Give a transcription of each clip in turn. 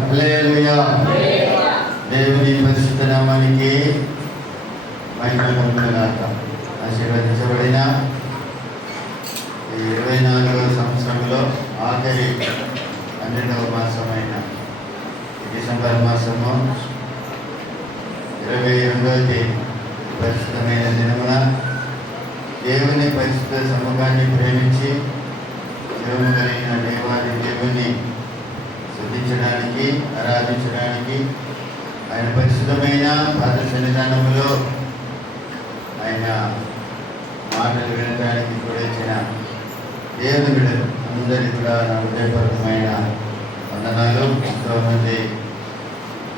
హల్లెలూయా. దేవుని పరిశుద్ధ నామానికి మహిమ కలుగునుగాక. ఆశీర్వదించబడిన ఈ 24వ సంవత్సరంలో ఆఖరి 12వ మాసమైన డిసెంబర్ మాసము 22వ తేదీ పరిశుద్ధమైన దినమున దేవుని పరిశుద్ధ సముఖాన్ని ప్రేమించి జీవము కలిగిన దేవాది దేవుని స్తుతించడానికి, ఆరాధించడానికి, ఆయన పరిశుద్ధమైన పాద సన్నిధానములో ఆయన మాటలు వినడానికి కూడా ఇచ్చిన దేవుని బిడ్డలు అందరికీ కూడా నా హృదయపూర్వకమైన వందనాలు. ఎంతోమంది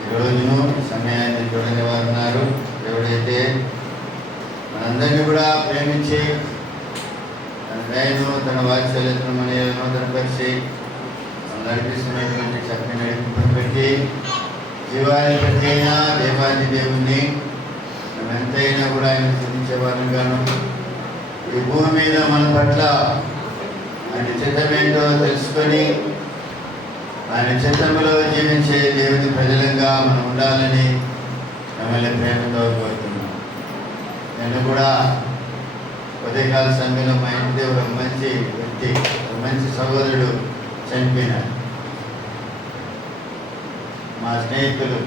ఈరోజును సమయాన్ని చూడని వారు ఉన్నారు. ఎవడైతే మనందరినీ కూడా ప్రేమించి తన దయను, తన వాత్సల్యతను మనలను తనపరిచి నడిపిస్తున్నటువంటి చక్కని నడిపింపును పెట్టి జీవాధిపతి అయిన దేవాది దేవుణ్ణి మనం ఎంతైనా కూడా ఆయన స్తుతించేవారుగాను, ఈ భూమి మీద మన పట్ల ఆయన చిత్తమేంటో తెలుసుకొని ఆయన చిత్తములో జీవించే దేవుని ప్రజలంగా మనం ఉండాలని మిమ్మల్ని ప్రేమతో కోరుతున్నాం. నేను కూడా ఉదయకాల సమయంలో మా ఇంటి దేవుడు ఒక మంచి వ్యక్తి, ఒక మంచి సహోదరుడు చనిపోయినారు. మా స్నేహితులు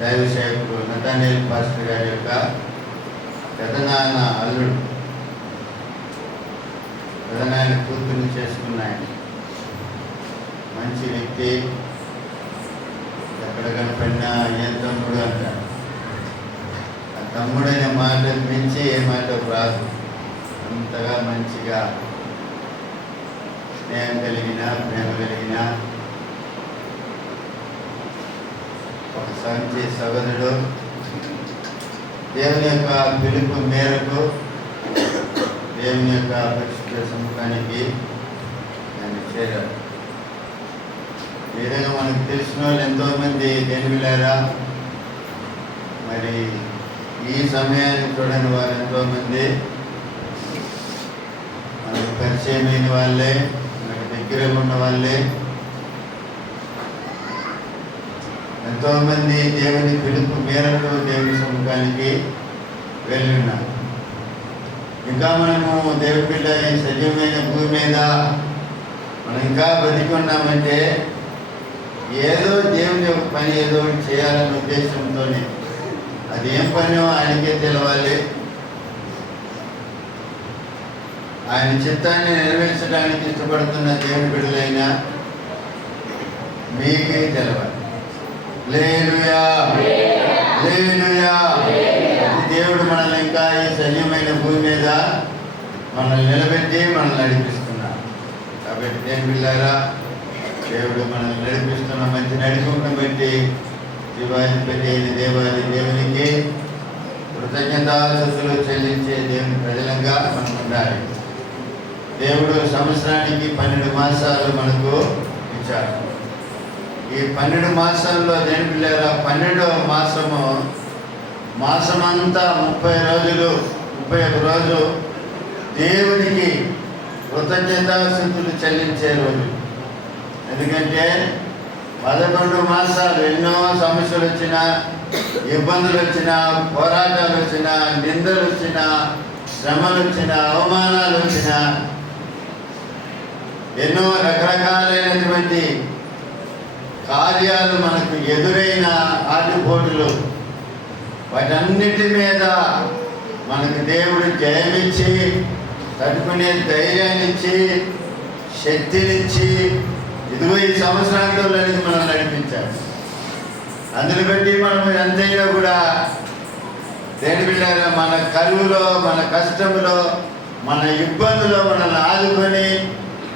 దైవ సేవకుడు నతానియేల్ పాస్టర్ గారి యొక్క పెదనాన్న అల్లుడు, పెదనాయన కూతుర్ని చేసుకున్నాయని మంచి వ్యక్తి. ఎక్కడ కనపడినా ఏం తమ్ముడు అంటాడు. ఆ తమ్ముడైన మాటలు మించి ఏ మాట రాదు. అంతగా మంచిగా స్నేహం కలిగిన, ప్రేమ కలిగిన ఒక సంచి సహోదరుడు. దేవుని యొక్క పిలుపు మేరకు దేవుని యొక్క పరిశుద్ధ సముఖానికి ఆయన చేరారు. ఈ విధంగా మనకు తెలిసిన వాళ్ళు ఎంతోమంది దేవులారా, మరి ఈ సమయాన్ని చూడని వారు ఎంతోమంది మనకు పరిచయమైన వాళ్ళే, మనకు దగ్గరగా ఉన్న వాళ్ళే. ఎంతోమంది దేవుని పిలుపు మేరకు దేవుని సముఖానికి వెళ్ళి ఉన్నారు. ఇంకా మనము దేవుడి బిడ్డ ఈ సజీవమైన భూమి మీద మనం ఇంకా బతికి ఉన్నామంటే ఏదో దేవుని యొక్క పని ఏదో ఒకటి చేయాలనే ఉద్దేశంతోనే, అది ఏం పనో ఆయనకే తెలవాలి. ఆయన చిత్తాన్ని నెరవేర్చడానికి ఇష్టపడుతున్న దేవుని బిడ్డలైనా మీకే తెలవాలి. హల్లెలూయా, హల్లెలూయా. దేవుడు మనల్ని ఇంకా ఈ సజీవమైన భూమి మీద మనల్ని నిలబెట్టి మనల్ని నడిపిస్తున్నారు. కాబట్టి దేవుని బిడ్డలారా, దేవుడు మనల్ని నడిపిస్తున్న మంచి నడిపింపును బట్టి జీవాధిపతి అయిన దేవాది దేవునికి కృతజ్ఞతాస్తుతులు చెల్లించే దేవుని ప్రజలంగా మనం ఉండాలి. దేవుడు సంవత్సరానికి 12 మాసాలు మనకు ఇచ్చాడు. ఈ 12 మాసాల్లో దేవుని పిల్లల 12వ మాసము, మాసమంతా 30 రోజులు, 31 రోజు దేవునికి కృతజ్ఞతాస్తుతులు చెల్లించే రోజు. ఎందుకంటే 11 మాసాలు ఎన్నో సమస్యలు వచ్చినా, ఇబ్బందులు వచ్చినా, పోరాటాలు వచ్చినా, నిందలు వచ్చినా, శ్రమలు వచ్చినా, అవమానాలు వచ్చినా, ఎన్నో రకరకాలైనటువంటి కార్యాలు మనకు ఎదురైన ఆటుపోటులు, వాటన్నిటి మీద మనకు దేవుడు జయమిచ్చి, తట్టుకునే ధైర్యాన్ని ఇచ్చి, శక్తినిచ్చి, ఇదిగో ఈ సంవత్సరాంతంలోనికి మనం నడిపించాడు. అందుని బట్టి మనం ఎంతైనా కూడా దేని బిడ్డ మన కరువులో, మన కష్టంలో, మన ఇబ్బందులో మనల్ని ఆదుకొని,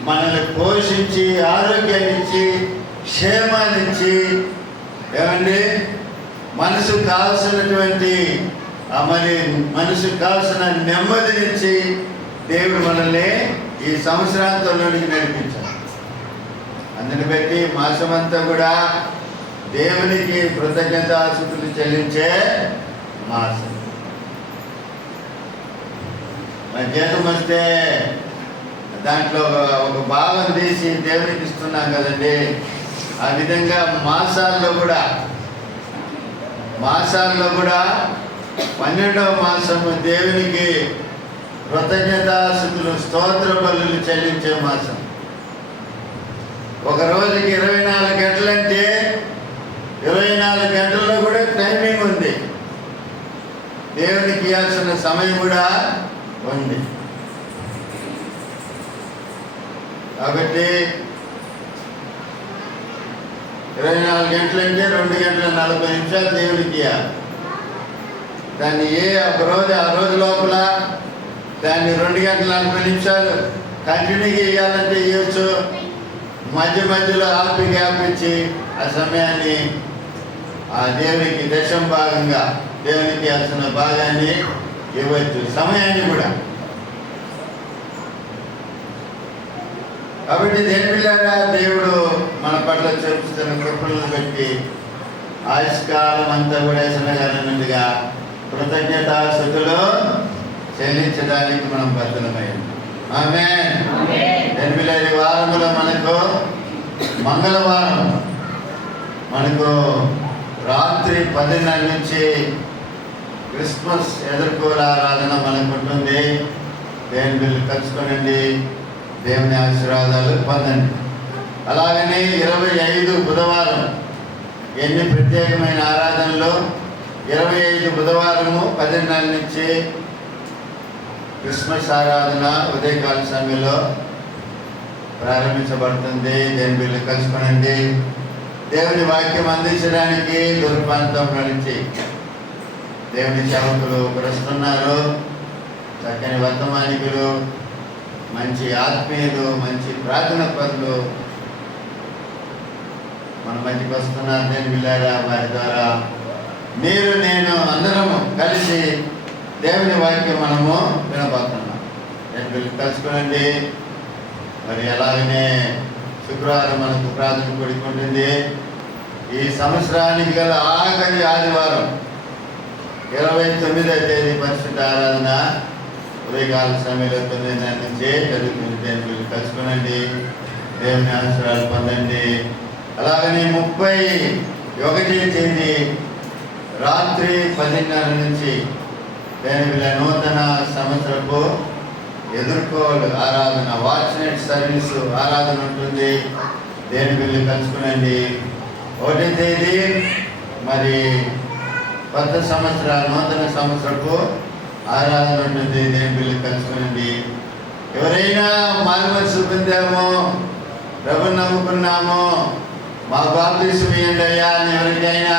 మనల్ని పోషించి, ఆరోగ్యాన్ని ఇచ్చి, క్షేమాన్ని ఇచ్చి, ఏమండి మనసుకు కావాల్సినటువంటి మరి మనసుకు కావాల్సిన నెమ్మదినిచ్చి దేవుడు మనల్ని ఈ సంవత్సరాంతంలోనికి నడిపించాడు. అందుని బట్టి మాసమంతా కూడా దేవునికి కృతజ్ఞతాస్తుతులు చెల్లించే మాసం. మరి జీతం వస్తే దాంట్లో ఒక భాగం తీసి దేవునికి ఇస్తున్నాం కదండి. ఆ విధంగా మాసాల్లో కూడా 12వ మాసము దేవునికి కృతజ్ఞతాస్తుతులు స్తోత్ర బలులు చెల్లించే మాసం. ఒక రోజుకి 24 గంటలంటే 24 గంటల్లో కూడా టైమింగ్ ఉంది, దేవునికి ఇవ్వాల్సిన సమయం కూడా ఉంది. కాబట్టి 24 గంటలంటే 2 గంటల 40 నిమిషాలు దేవునికి ఇవ్వాలి. దాన్ని ఆ రోజు లోపల దాన్ని 2 గంటల 40 నిమిషాలు కంటిన్యూగా ఇవ్వాలంటే ఇవ్వచ్చు. మధ్యలో గ్యాప్ ఇచ్చి ఆ సమయాన్ని ఆ దేవునికి దశం భాగంగా దేవునికి ఇవ్వాల్సిన భాగాన్ని ఇవ్వచ్చు, సమయాన్ని కూడా. కాబట్టి దేని పిల్లగా దేవుడు మన పట్ల చూపిస్తున్న కృపలను బట్టి ఆయుష్కాలం అంతా కూడా సనగాలన్నట్టుగా కృతజ్ఞతాస్తుతులు చెల్లించడానికి మనం బద్దలమైంది. ఆమేన్. దేని పిల్ల ఈ వారంలో మనకు మంగళవారం మనకు రాత్రి 10:30 నుంచి క్రిస్మస్ ఎదుర్కోల ఆరాధన మనకు ఉంటుంది. దేవుని బిల్లు కలుసుకొనండి, దేవుని ఆశీర్వాదాలు పొందండి. అలాగనే 25 బుధవారం ఎన్ని ప్రత్యేకమైన ఆరాధనలు. 25 బుధవారము 10:30 నుంచి క్రిస్మస్ ఆరాధన ఉదయకాల సమయంలో ప్రారంభించబడుతుంది. దేవుని బిల్లు కలుసుకొనండి. దేవుని వాక్యం అందించడానికి దూర ప్రాంతంలో నుంచి దేవుని సేవకులు వస్తున్నారు. చక్కని వర్తమానికులు, మంచి ఆత్మీయులు, మంచి ప్రార్థన పరులు మన మధ్యకి వస్తున్నారు. నేను వెళ్ళారా వారి ద్వారా మీరు నేను అందరము కలిసి దేవుని వాక్యం మనము వినబోతున్నాం. నేను కలుసుకోనండి. మరి అలాగనే శుక్రవారం మనకు ప్రార్థన కూడుకుంటుంది. ఈ సంవత్సరానికి గల ఆఖరి ఆదివారం 29వ తేదీ పరిశుద్ధ ఆరాధన ఉదయకాల సమయంలో 9 నుంచి జరుగుతుంది. దేవుని కలుసుకునండి, దేవుని ఆశీర్వాదాలు పొందండి. అలాగనే 31వ తేదీ రాత్రి 10:30 నుంచి దేవుని నూతన సంవత్సరపు ఎదుర్కోలు ఆరాధన, వాచ్ నైట్ సర్వీసు ఆరాధన ఉంటుంది. దేవుని బిల్లు కలుసుకునండి. 1వ తేదీ మరి కొత్త సంవత్సర నూతన సంవత్సరపు ఆరాధన ఉంటుంది. దేవుని బిల్లు కలుసుకునండి. ఎవరైనా మారుమనసు పొందామో, ప్రభుని నమ్ముకున్నామో, మా బాప్తిస్మం ఇవ్వండి అయ్యా అని ఎవరికైనా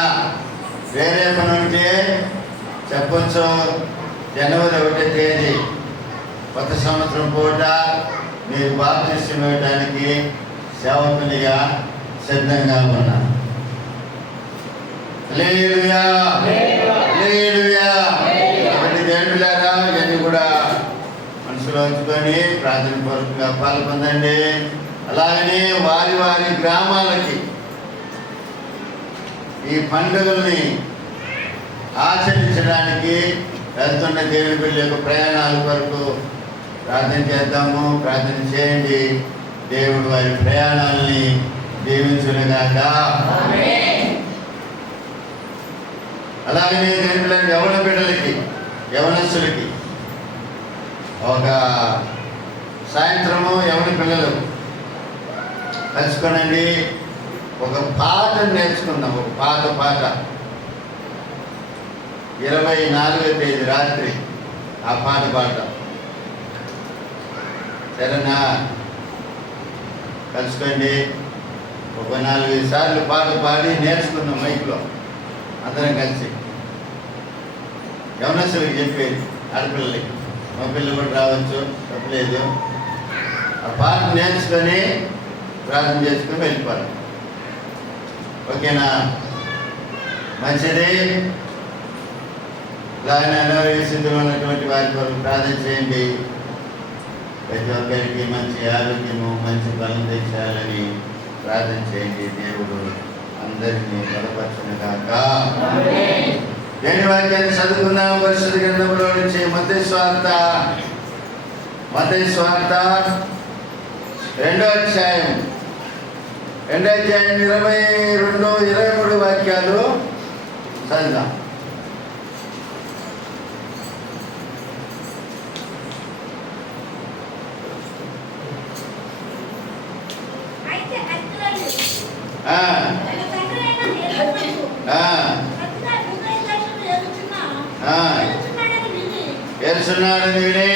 వేరే పని ఉంటే చెప్పొచ్చు. జనవరి 1వ తేదీ కొత్త సంవత్సరం పూట మీరు బాప్తిస్మం ఇవ్వడానికి సేవకునిగా సిద్ధంగా ఉన్నాను. హల్లెలూయా, హల్లెలూయా. కాబట్టి దేవులారా ఇవన్నీ కూడా మనసులో ఉంచుకొని ప్రార్థన పూర్వకంగా పాల్పొందండి. అలాగనే వారి వారి గ్రామాలకి ఈ పండుగల్ని ఆచరించడానికి వెళ్తున్న దేవుని బిడ్డల యొక్క ప్రయాణాల కొరకు ప్రార్థన చేద్దాము. ప్రార్థన చేయండి. దేవుడు వారి ప్రయాణాలని దీవించునుగాక. అలాగనే దేవుని యవన బిడ్డలకి, యవనస్తులకి ఒక సాయంత్రము యవన పిల్లలు కలుసుకోనండి. ఒక పాటను నేర్చుకుందాం. ఒక పాత పాట 24వ తేదీ రాత్రి ఆ పాట పాడతాం. సరేనా? కలుసుకోండి. ఒక 4 సార్లు పాట పాడి నేర్చుకుందాం మైక్లో అందరం కలిసి. యవనస్తులకి చెప్పేది, ఆడపిల్లలకి, మా పిల్లలు కూడా రావచ్చు, తప్పలేదు. ఆ పాట నేర్చుకొని ప్రార్థన చేసుకొని వెళ్ళిపోవాలి. ఓకేనా? మంచిది. ఇలాగనే అనారోగ్య స్థితిలో ఉన్నటువంటి వారి కొరకు ప్రార్థన చేయండి. ప్రతి ఒక్కరికి మంచి ఆరోగ్యము, మంచి బలం తెచ్చాలని ప్రార్థన చేయండి. దేవుడు అందరినీ బలపరచునుగాక. దేవుని వాక్యాన్ని చదువుకుందాం. పరిశుద్ధ గ్రంథంలో నుంచి మత్తయి సువార్త రెండో అధ్యాయం 22, 23 వాక్యాలు చదువుదాం. తెలుసున్నాడని విని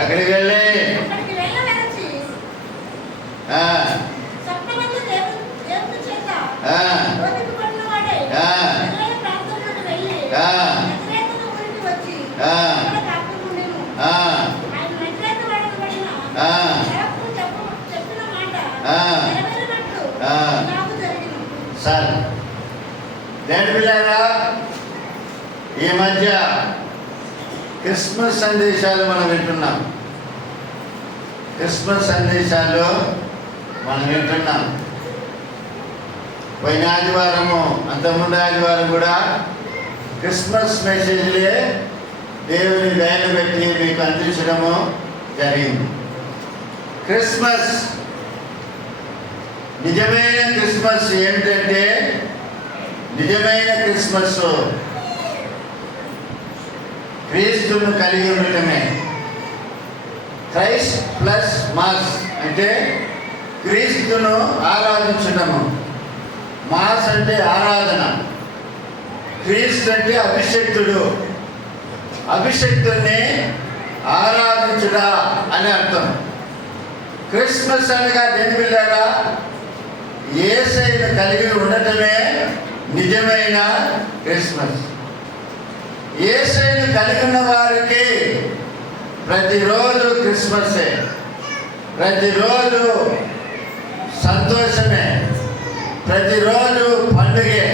అక్కడికి వెళ్ళి సార్ పిల్లారా, ఈ మధ్య క్రిస్మస్ సందేశాలు మనం వింటున్నాం. క్రిస్మస్ సందేశాలు మనం వింటున్నాం. పోయిన ఆదివారము, అంతకుముందు ఆదివారం కూడా క్రిస్మస్ మెసేజ్లే దేవుని దయను పెట్టి మీకు అందించడము జరిగింది. క్రిస్మస్, నిజమైన క్రిస్మస్ ఏమిటంటే, నిజమైన క్రిస్మస్ క్రీస్తును కలిగి ఉండటమే. క్రైస్ట్ ప్లస్ మాస్ అంటే క్రీస్తును ఆరాధించడము. మాస్ అంటే ఆరాధన. క్రీస్తు అంటే అభిషక్తుడు. అభిషక్తుడిని ఆరాధించుడా అని అర్థం. క్రిస్మస్ అనగా దేని పిల్లారా, యేసయ్యను కలిగి ఉండటమే నిజమైన క్రిస్మస్. యేసయ్యను కలిగి ఉన్న వారికి ప్రతిరోజు క్రిస్మసే, ప్రతిరోజు సంతోషమే, ప్రతిరోజు పండుగే,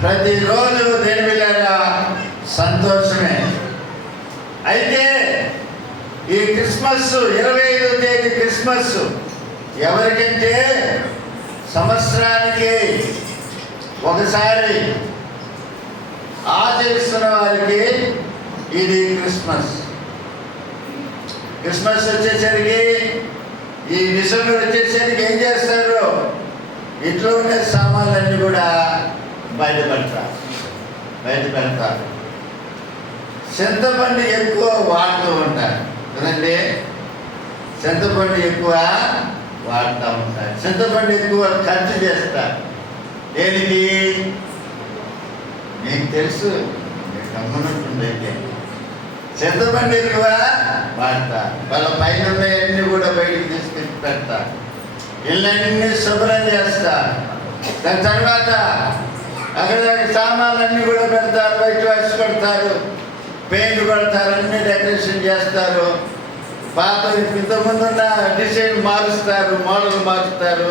ప్రతిరోజు దేని పిల్లారా సంతోషమే. అయితే ఈ క్రిస్మస్ 25వ తేదీ క్రిస్మస్ ఎవరికంటే సంవత్సరానికి ఒకసారి ఆచరిస్తున్న వారికి ఇది క్రిస్మస్. క్రిస్మస్ వచ్చేసరికి, ఈ డిసెంబర్ వచ్చేసరికి ఏం చేస్తారు, ఇంట్లో ఉండే సామాన్లన్నీ కూడా బయట పెడతారు. చింతపండు ఎక్కువ వాడుతూ ఉంటారు కదండి. చింతపండు ఎక్కువ వాడుతూ ఉంటారు. చింతపండు ఎక్కువ ఖర్చు చేస్తారు. దేనికి మీకు తెలుసు, మీకు గమనింటుంది. అయితే చింతపండు ఎక్కువ వాడతారు. వాళ్ళ పైన ఉన్నాయన్నీ కూడా బయటికి తీసుకెళ్ళి పెడతారు. ఇళ్ళన్నీ శుభ్రం చేస్తారు. దాని తర్వాత అక్కడ సామాన్లన్నీ కూడా పెడతారు, వైట్ వాష్ కొడతారు, పెయింట్ కొడతారు, అన్నీ డెకరేషన్ చేస్తారు. పాత ఇంతకుముందు ఉన్న డిజైన్ మారుస్తారు, మోడల్ మారుస్తారు.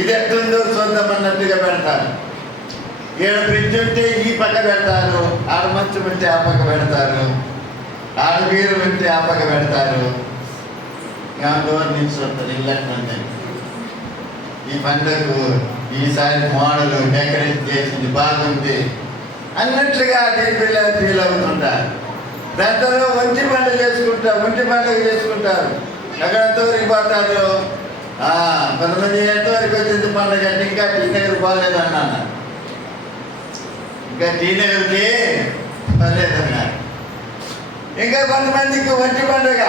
ఇది ఎట్టుందో చూద్దామన్నట్టుగా పెడతారు. ఈడ ఫ్రిడ్జ్ ఉంటే ఈ పక్క పెడతారు, ఆడ మంచం ఉంటే ఆ పక్క పెడతారు, ఆడ బీరు ఉంటే ఆ పక్క పెడతారు. డోర్ నుంచి వస్తారు ఇళ్ళట్లంటే. ఈ పండుగకు ఈసారి మోడల్ డెకరేట్ చేసింది బాగుంది అన్నట్లుగా దీని పిల్లలు ఫీల్ అవుతుంటారు. దాంతో ఒంటి పండుగ చేసుకుంటారు. ఎక్కడంతవరకు పోతారు, కొంతమంది ఎంతవరకు వచ్చింది పండుగ అంటే ఇంకా టీ నగర్ బాగాలేదు అన్నారు, ఇంకా టీ నగర్కి బాగాలేదన్నారు. ఇంకా కొంతమందికి ఒంటి పండుగ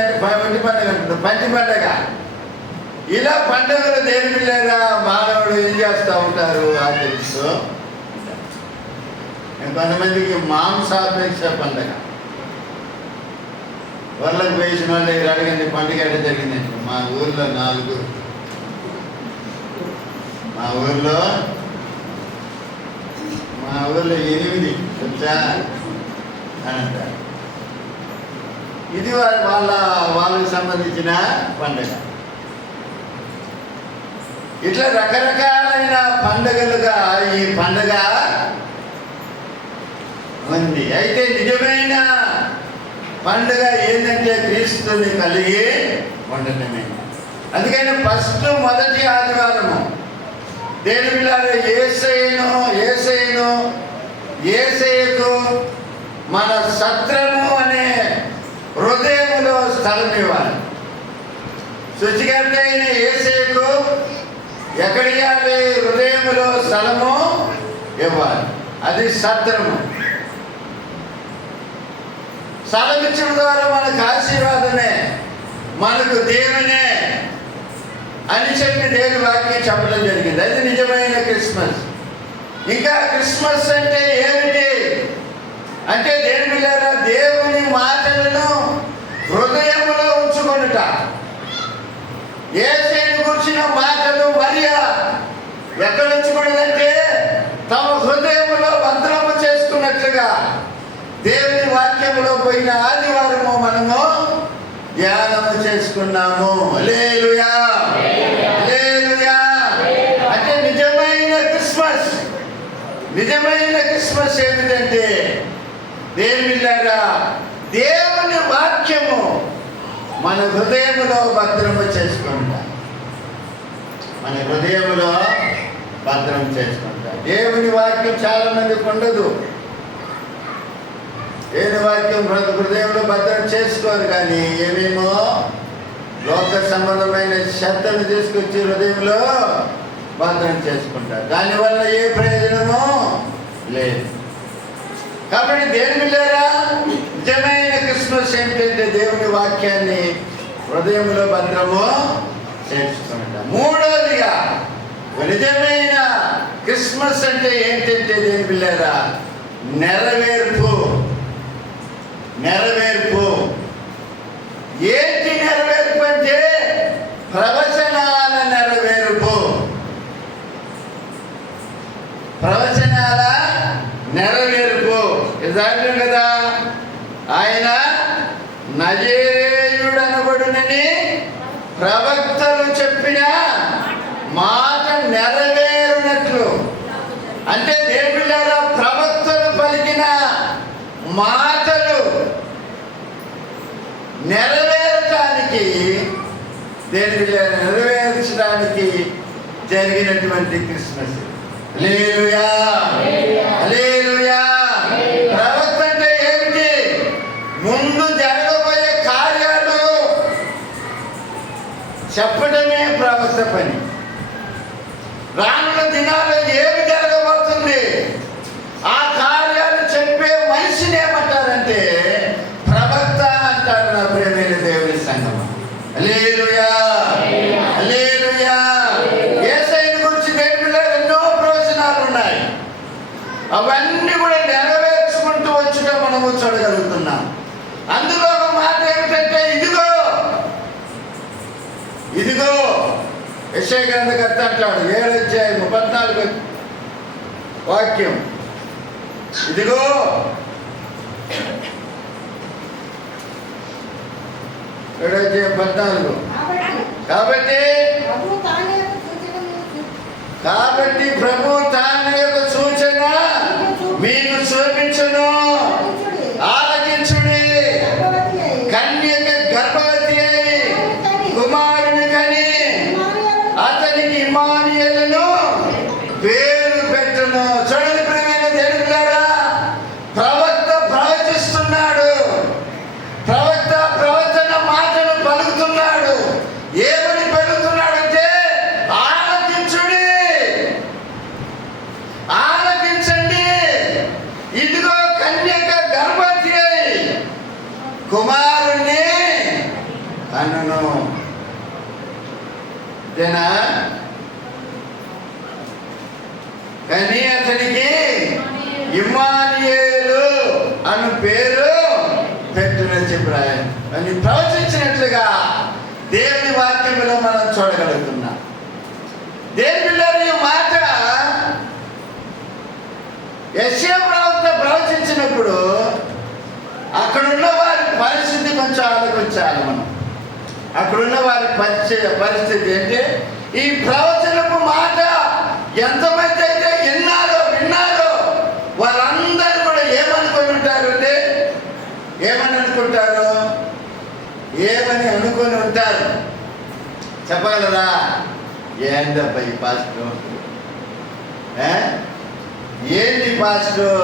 అంటే పంచి పండుగ. ఇలా పండుగలు దేని పిల్లగా మానవుడు ఏం చేస్తూ ఉంటారు ఆచరిస్తూ. కొంతమందికి మాంసాపేక్ష పండుగ. వరలకు వేసిన వాళ్ళు దగ్గర అడగండి పండుగ అంటే జరిగిందండి. మా ఊర్లో 4, మా ఊర్లో 8 వచ్చా అని అంటారు. ఇది వాళ్ళకి సంబంధించిన పండుగ. ఇట్లా రకరకాలైన పండుగలుగా ఈ పండుగ ఉంది. అయితే నిజమైన పండుగ ఏంటంటే క్రీస్తుని కలిగి ఉండటమే. అందుకని మొదటి ఆదివారము దేని పిల్లలు యేసయ్యకు మన సత్రము అనే హృదయములో స్థలం ఇవ్వాలి. సృష్టికర్త అయిన యేసుకు ఎక్కడ ఇవ్వాలి? హృదయంలో స్థలము ఇవ్వాలి. అది సత్రము. స్థలం ఇచ్చడం ద్వారా మనకు ఆశీర్వాదమే, మనకు దేవునే అని చెప్పి దేవుని వాక్యం చెప్పడం జరిగింది. అది నిజమైన క్రిస్మస్. ఇంకా క్రిస్మస్ అంటే ఏమిటి అంటే దేవుని బిడ్డలారా, దేవుని మాటలను హృదయంలో ఉంచుకొనుట. యేసుని గురించిన మాటలు మరియా ఎక్కడ ఉంచుకున్నదంటే తమ హృదయంలో భద్రము చేసుకున్నట్లుగా దేవుని వాక్యములో పోయిన ఆదివారము మనము ధ్యానము చేసుకున్నాము. హల్లెలూయా, హల్లెలూయా. అంటే నిజమైన క్రిస్మస్. నిజమైన క్రిస్మస్ ఏమిటంటే దేవుని బిడ్డలారా, దేవుని వాక్యము మన హృదయములో భద్రము చేసుకుంటా. మన హృదయములో భద్రం చేసుకుంటా. దేవుని వాక్యం చాలా మందికి ఉండదు. దేవుని వాక్యం హృదయంలో భద్రం చేసుకోరు, కానీ ఏమేమో లోక సంబంధమైన శ్రద్ధను తీసుకొచ్చి హృదయంలో భద్రం చేసుకుంటారు. దానివల్ల ఏ ప్రయోజనము లేదు. కాబట్టి దేవుని బిడ్డలారా, నిజమైన క్రిస్మస్ ఏంటంటే దేవుని వాక్యాన్ని హృదయంలో భద్రము చేసుకుంటాం. మూడోదిగా నిజమైన క్రిస్మస్ అంటే ఏంటంటే దేవుని బిడ్డలారా, నెరవేర్పు. నెరవేర్పు ఏంటి? నెరవేర్పు అంటే ప్రవచనాల నెరవేర్పు. ప్రవచనాల నెరవేర్పు. ఇదార్థం కదా, ఆయన నజరేయుడనబడునని ప్రవక్తలు చెప్పిన మాట నెరవేరునట్లు. అంటే దేవుళ్ళారా, ప్రవక్తలు పలికిన మాటలు నెరవేరటానికి, దేవుళ్ళారా నెరవేర్చడానికి జరిగినటువంటి క్రిస్మస్. హల్లెలూయా, హల్లెలూయా. ప్రవక్త అంటే ఏమిటి? ముందు జరగబోయే కార్యాలు చెప్పడమే ప్రవక్త పని. రానున్న దినాల్లో ఏమి జరగబోతుంది ఆ కార్యాలు చెప్పే మనిషిని ఏమంటారంటే ప్రవక్త అంటారు. నా ప్రియమైన దేవుని సంగమ. హల్లెలూయా, హల్లెలూయా. యేసయ్యను గురించి దేవునిలో ఎన్నో ప్రవచనాలు ఉన్నాయి. అవన్నీ కూడా నెరవేర్చుకుంటూ వచ్చుట మనము చూడగలుగుతున్నాం. అందులో ఒక మాట ఏమిటంటే ఇదిగో ఇదిగో. యెషయా గ్రంథకర్త అంటాడు 7:14 వాక్యం. ఇదిగో అధ్యాయం 14. కాబట్టి ప్రభు తాను యొక్క సూచన మీకు చూపించును, ఆలకించుడి. కన్యక గర్భవతి అయి కుమారుని కని అతనికి ఇమ్మానుయేలును పేరు పెట్టును. చూడండి ప్రియమైన దేవులారా, ప్రవక్త ప్రవచిస్తున్నాడు. ప్రవక్త ప్రవచన మాటలు పలుకుతున్నాడు. ఏమని పలుకుతున్నాడంటే ఆలకించుడి, ఆలకించండి. ఇదిగో కన్యక గర్భవతి అయి కుమారుణ్ణి కనును. జనా కానీ అతనికి ఇమ్మానుయేలు అను పేరు పెట్టునని చెప్పారు అని ప్రవచించినట్లుగా దేవుని వాక్యంలో మనం చూడగలుగుతున్నాం. దేవుని ఈ మాట యెషయా ప్రవక్త ప్రవచించినప్పుడు అక్కడున్న వారి పరిస్థితి కొంచెం ఆలోచించాలి మనం. అక్కడున్న వారి పరిస్థితి అంటే ఈ ప్రవచనపు మాట ఎంతమంది అయితే విన్నారో వాళ్ళందరూ కూడా ఏమనుకొని ఉంటారు అంటే ఏమని అనుకుంటారు? ఏమని అనుకొని ఉంటారు చెప్పగలరా? ఏందబ్బా ఈ పాస్టర్, ఏంటి పాస్టర్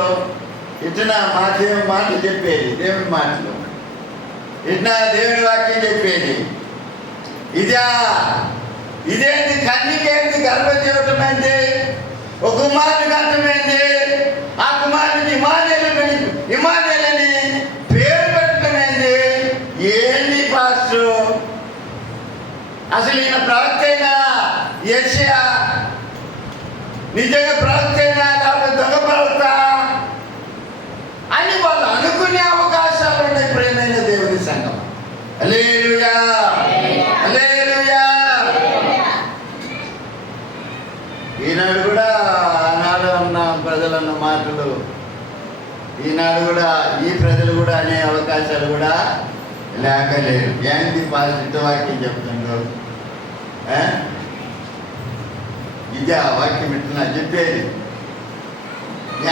ఇట్లా మాటలు చెప్పేది దేవుని మాటలు ఇట్లా దేవుని వాక్యం చెప్పేది. ఇదేంటి కన్యకేంటి గర్భజీవటమైంది, ఒక కుమారునికి అర్థమైంది. ఆ కుమారునికి ఇమానుయేలని పేరు పెట్టడమైంది. ఏంటి పాస్టర్, అసలు ఈయన ప్రవక్త అయినా, యెషయా నిజంగా ప్రవక్త అయినా లేకపోతే దొంగ ప్రవక్త అని వాళ్ళు అనుకునే అవకాశాలు ఉన్నాయి. ప్రేమైన దేవుని సంఘం, హల్లెలూయా హల్లెలూయా. ఈనాడు కూడా ఆనాడు ఉన్న ప్రజలన్న మాటలు ఈనాడు కూడా ఈ ప్రజలు కూడా అనే అవకాశాలు కూడా లేకలేరు. ఏంటి పాజిటివ్ వాక్యం చెప్తుండ్రు, ఇదే ఆ వాక్యం ఇట్లా చెప్పేది.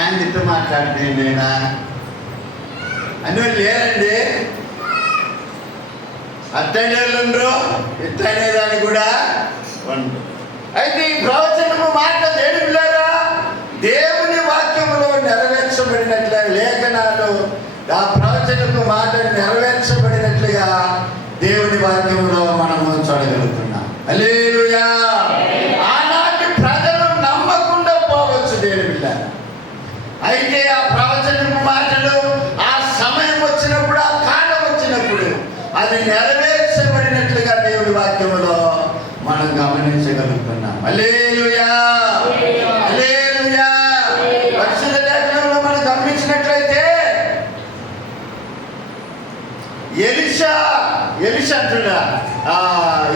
ఏంటి ఇట్లా మాట్లాడితే నేనా అని లేరండి. అట్టనే ఉండరు, ఇట్టనే దాన్ని కూడా ఉండరు. అయితే ఈ ప్రవచనము మాట దేవులారా, దేవుని వాక్యములో నెరవేర్చబడినట్లుగా, లేఖనాలు ఆ ప్రవచనపు మాట నెరవేర్చబడినట్లుగా దేవుని వాక్యములో మనము చూడగలుగుతున్నాం. హల్లెలూయా. ఆనాటి ప్రజలు నమ్మకుండా పోవచ్చు దేవులారా. అయితే ఆ ప్రవచనపు మాటలు ఆ సమయం వచ్చినప్పుడు, ఆ కాలం వచ్చినప్పుడు అది నెరవేర్చబడినట్లుగా దేవుని వాక్యములో మనం గమనించగలుగుతున్నాం. హల్లెలూయా హల్లెలూయా. పరిశుద్ధ లేఖనంలో మనం గమనించినట్లయితే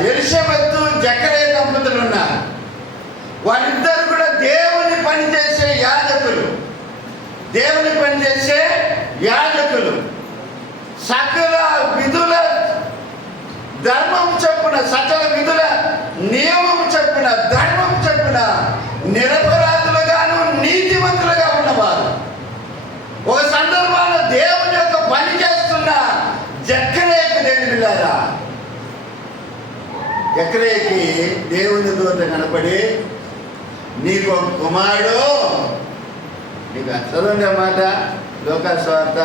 ఎలిషబెతు జకరియా దంపతులు ఉన్నారు. వాళ్ళిద్దరు కూడా దేవుని పనిచేసే యాజకులు. దేవుని పనిచేసే యాజకులు సకల విధుల ధర్మము చొప్పున, సకల విధుల నియమము చొప్పున, ధర్మము చొప్పున నిరపరాధులుగాను నీతివంతులుగా ఉన్నవారు. ఒక సందర్భంలో దేవుని యొక్క పని చేస్తున్న జకరియకు దేవునిలారా, జకరియకి దేవుని దూత కనపడి, నీకు ఒక కుమారుడు, నీకు చదవండి అన్నమాట లోకాసు వార్త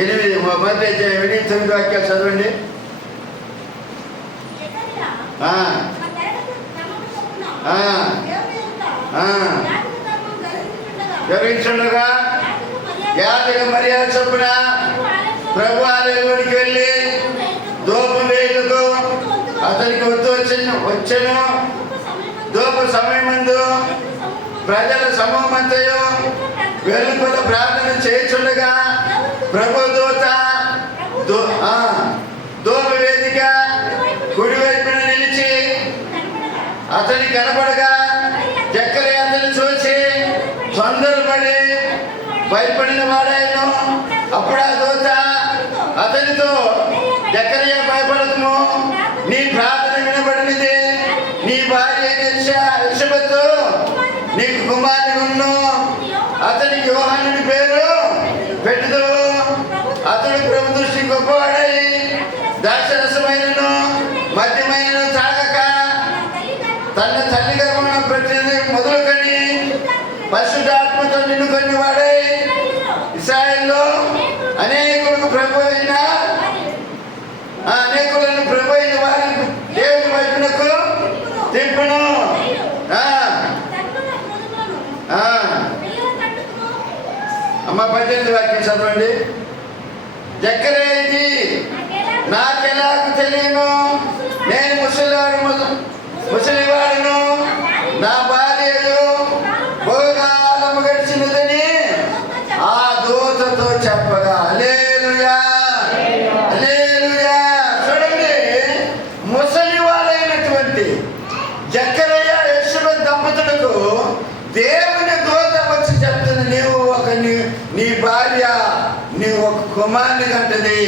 8 మొదటి 9 వాక్యాలు చదవండి. గర్వించుండగా యాజక మర్యాద చొప్పున ప్రభు ఆలయంలోనికి వెళ్ళి దూపం వేయుటకు అతనికి వచ్చెను. దూప సమయమందు ప్రజల సమూహమంతయు వెలుపల ప్రార్థన చేయుచుండగా ప్రభు దూత దూప వేదిక కుడివైపున నిలిచి అతని కనపడగా జకరియా అతన్ని చూసి తొందరపడి భయపడిన వాడాయను. అప్పుడు ఆ దూత అతనితో, జకరియా భయపడకము, నీ ప్రార్థన వినబడినది. నీ భార్య ఎలిషబెతు నీకు కుమారుని ఉన్ను. అతనికి యోహానుని పేరు పెట్టుదు. అతడు ప్రభు దృష్టి గొప్పవాడై ద్రాక్షరసమైనను మద్యమైనను తాగక తన తల్లి గర్భమున ప్రతిని మొదలుకొని పరిశుద్ధాత్మతో నిన్నుకొని వాడై ఇశ్రాయేలులో అనేకులను ప్రభు అయిన వారిని దేవుని వైపునకు తిప్పును. అమ్మ 18 వాక్యం చదవండి. జకరియా, ఇది నాకెలాగూ తెలియను, నేను ముసలివాడును, నా భార్యయు బహుకాలము గడిచినదని ఆ దూతతో చెప్పగా. హల్లెలూయా హల్లెలూయా. చూడండి, ముసలివాడైనటువంటి జకరియా ఎలిషబెతు దంపతులకు దేవుని దూత వచ్చి చెప్తుంది, నీ భార్య నీవు ఒక కుమారుని కంటది,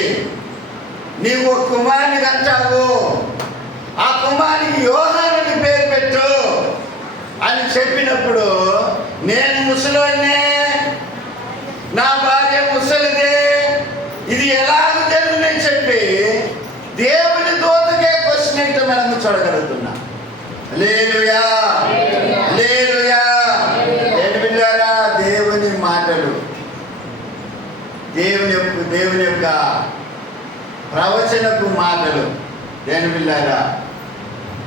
నీవు ఒక కుమారుని కంటావు, ఆ కుమారునికి యోహానుని పేరు పెట్టు అని చెప్పినప్పుడు, నేను ముసలివాడినే, నా భార్య ముసలిదే, ఇది ఎలాగ జరుగుతుందని చెప్పి దేవుని దూతకే క్వశ్చన్ అయితే మనం చూడగలుగుతున్నాం. హల్లెలూయా దేని బిళ్ళారా,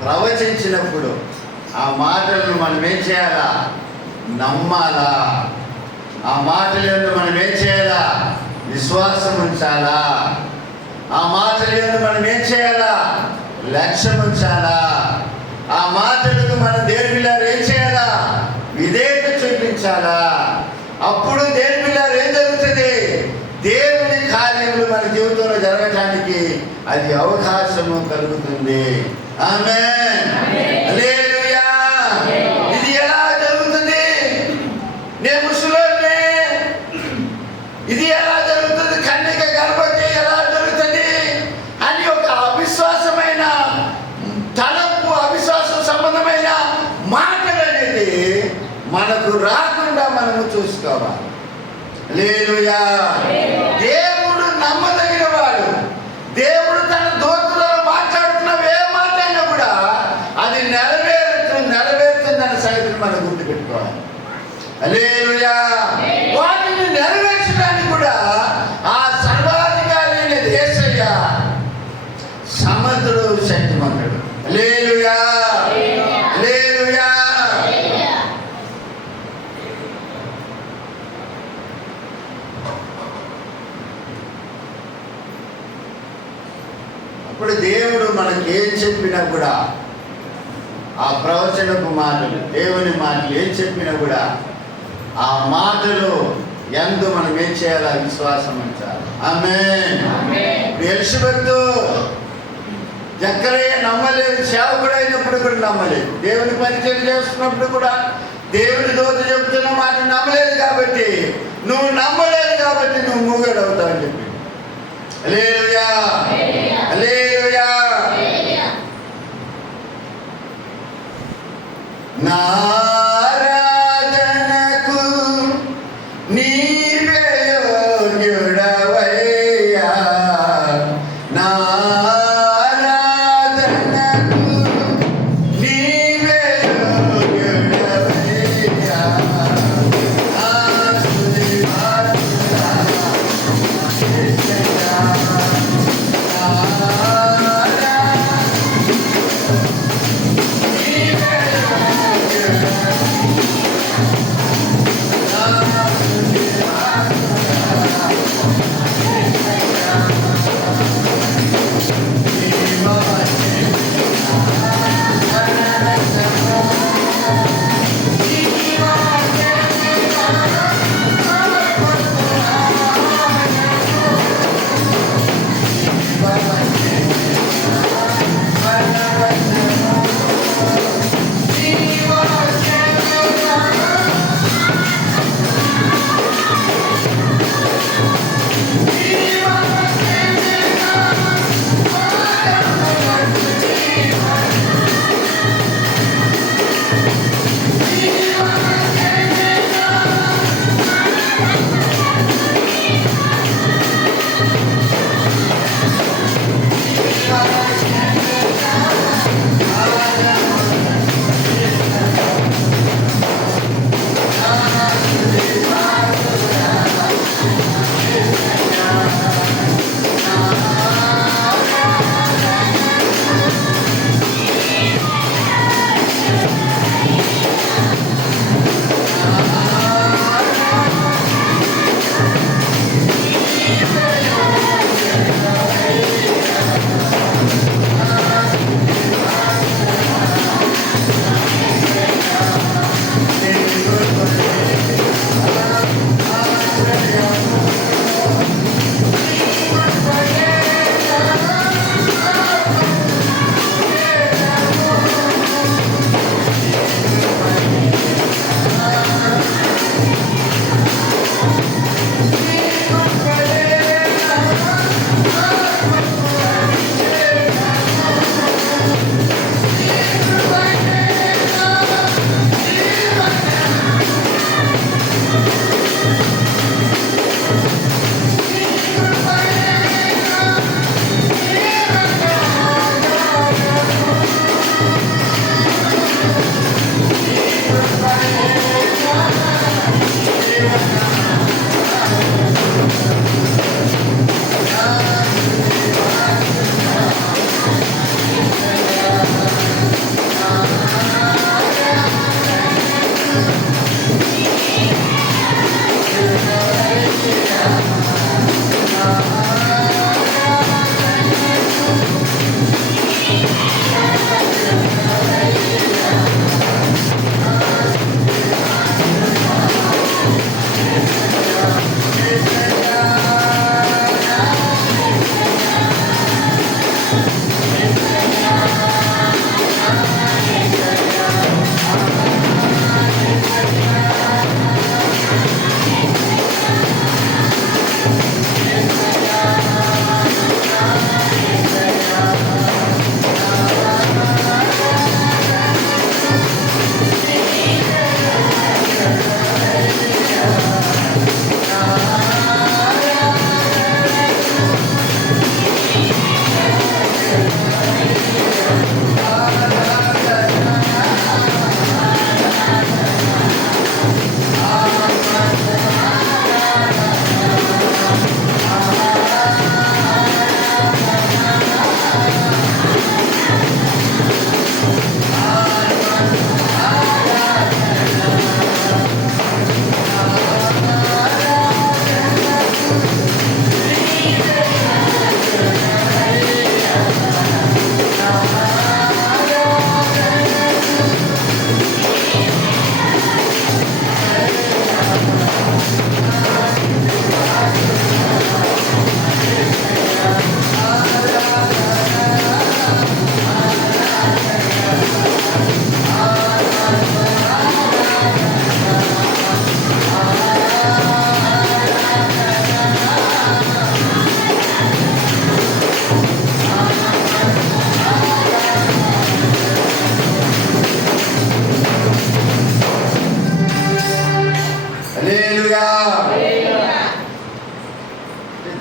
ప్రవచించినప్పుడు ఆ మాటలను మనం ఏం చేయాలా? నమ్మాలా. ఆ మాటలను మనం ఏం చేయాలా? విశ్వాసం ఉంచాలా. ఆ మాటలను మనం ఏం చేయాలా? లక్ష్యం ఉంచాలా. ఆ మాటలకు మనం దేవుని బిడ్డలారా ఏం చేయాలా? విధేయత చూపించాలా. అప్పుడు దేవుని బిడ్డలారా ఏం జరుగుతుంది? దేవుని కార్యములు మన జీవితంలో జరగటానికి అది అవకాశము కలుగుతుంది. ఆమేన్. హల్లెలూయా. ఇది ఎలా జరుగుతుంది? నేను ముసలోనే, ఇది ఎలా జరుగుతుంది? కన్యక గర్భవతి ఎలా జరుగుతుంది అని ఒక అవిశ్వాసమైన తలంపు, అవిశ్వాసం సంబంధమైన మాటలు అనేది మనకు రాకుండా మనము చూసుకోవాలి. హల్లెలూయా. దేవుడు నమ్మదగిన వాడు. దేవుడు తన దూతలలో మాట్లాడుతున్న ఏ మాట అయినా కూడా అది నెరవేరుతుందన్న సంగతిని మనం గుర్తుపెట్టుకోవాలి. హల్లెలూయా. వాటిని నెరవేర్చడానికి కూడా ఆ సర్వాధికారి అనేది యేసయ్య సమర్థుడు, శక్తిమంతుడు. హల్లెలూయా. హల్లెలూయా. ఇప్పుడు దేవుడు మనకి ఏం చెప్పినా కూడా ఆ ప్రవచనపు మాటలు, దేవుని మాటలు ఏం చెప్పినా కూడా ఆ మాటలు యందు మనం ఏం చేయాలా? విశ్వాసం ఉంచాలి. ఆమేన్. ఎలిషబెతు జక్కరయ్య నమ్మలేదు, సేవకుడు అయినప్పుడు కూడా నమ్మలేదు, దేవుని పరిచయం చేస్తున్నప్పుడు కూడా దేవుని దూత చెబుతున్న మాట నమ్మలేదు. కాబట్టి నువ్వు నమ్మలేదు కాబట్టి నువ్వు మూగడవుతావు అని చెప్పి. హల్లెలూయా. హల్లెలూయా. నారాధనకు నీవే యోగ్యుడవయ్యా. నారాధనకు నీవే యోగ్యుడవయ్యా.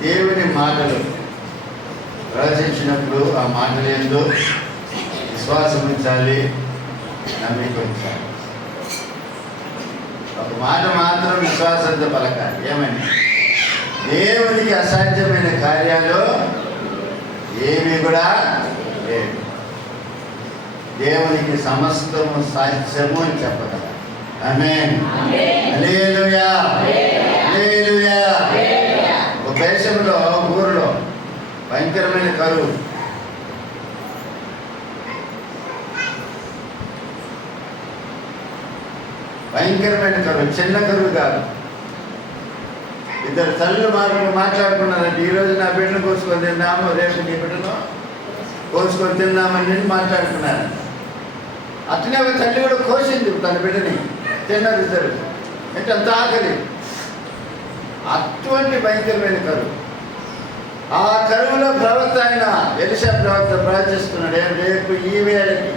దేవుని మాటలు ప్రవచించినప్పుడు ఆ మాటలు ఏందో విశ్వాసం ఉంచాలి, నమ్మిక ఉంచాలి. ఒక మాట మాత్రం విశ్వాసంతో పలకాలి. ఏమని? దేవునికి అసాధ్యమైన కార్యాలు ఏమీ కూడా లేదు. దేవునికి సమస్తము సాధ్యము అని చెప్పగల. ఆమేన్. హల్లెలూయా. హల్లెలూయా. ఒక దేశంలో ఊరిలో భయంకరమైన కరువు. భయంకరమైన కరువు, చిన్న కరువు కాదు. ఇద్దరు తల్లులు మాట్లాడుకున్నారంటే ఈరోజు నా బిడ్డను కోసుకొని తిందాము, రేపు నీ బిడ్డను కోసుకొని తిందామని నేను మాట్లాడుకున్నాను. అట్లనే ఒక తల్లి కూడా కోసింది తన బిడ్డని, తిన్నారు ఇద్దరు. అంటే అంత ఆకలి. అటువంటి భయంకరమైన కరువు. ఆ కరువులో ప్రవక్త ఆయన ఎలీషా ప్రవక్త ప్రవచిస్తున్నాడు. రేపు ఈ వేళకి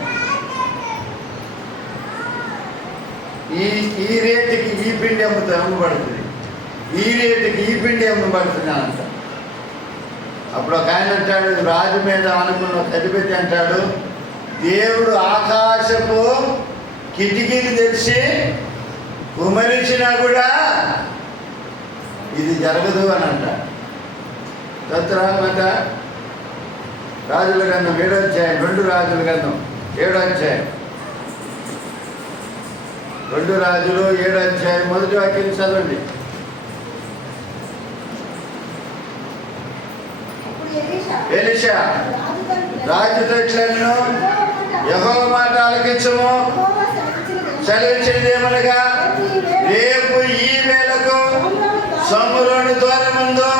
ఈ రేటుకి ఈ పిండి అమ్మబడుతుంది, ఈ రేటుకి ఈ పిండి అమ్మబడుతుంది అంట. అప్పుడు ఒక ఆయన అంటాడు, రాజు మీద అనుకున్న ఒక అధిపతి అంటాడు, దేవుడు ఆకాశపు కిటికీలు తెరిచి కుమరించినా కూడా ఇది జరగదు అని అంటాడు. తత్రామత రాజుల గ్రంథం 7వ అధ్యాయం, 2 రాజుల గ్రంథం 7వ అధ్యాయం, 2 రాజులు 7వ అధ్యాయం 1వ వాక్యం చదవండి. ఎలీషా రాజుతో ఇట్లను, యెహోవా మాట ఆలకించుము, సెలవిచ్చినదేమనగా రేపు ఈ వేళకు సొమ్ములోని ద్వారం ముందు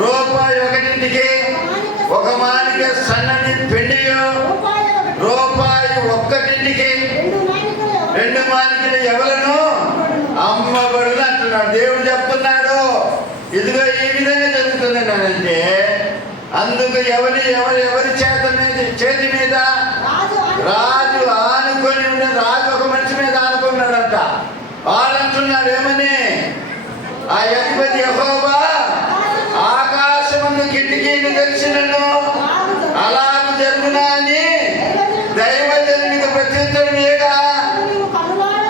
రూపాయి 1కి ఒక మానిక సన్నని పిండియు, రూపాయి 1కి 2 మానికలు ఎవలను అమ్మబడులు అంటున్నాడు. దేవుడు చెప్తున్నాడు, ఇదిగో ఈ విధంగా జరుగుతుంది అంటే అందుకు ఎవరి చేతి మీద రాజు ఆనుకొని ఉండే, రాజు ఒక మనిషి మీద ఆనుకున్నాడంట. వాళ్ళంటున్నాడు ఏమని? ఆ అధిపతి యెహోవా ఆకాశమును కిటికీని తెరిచినను అలాగ జరుగునా అని దైవజనునికి ప్రత్యుత్తరమేగా.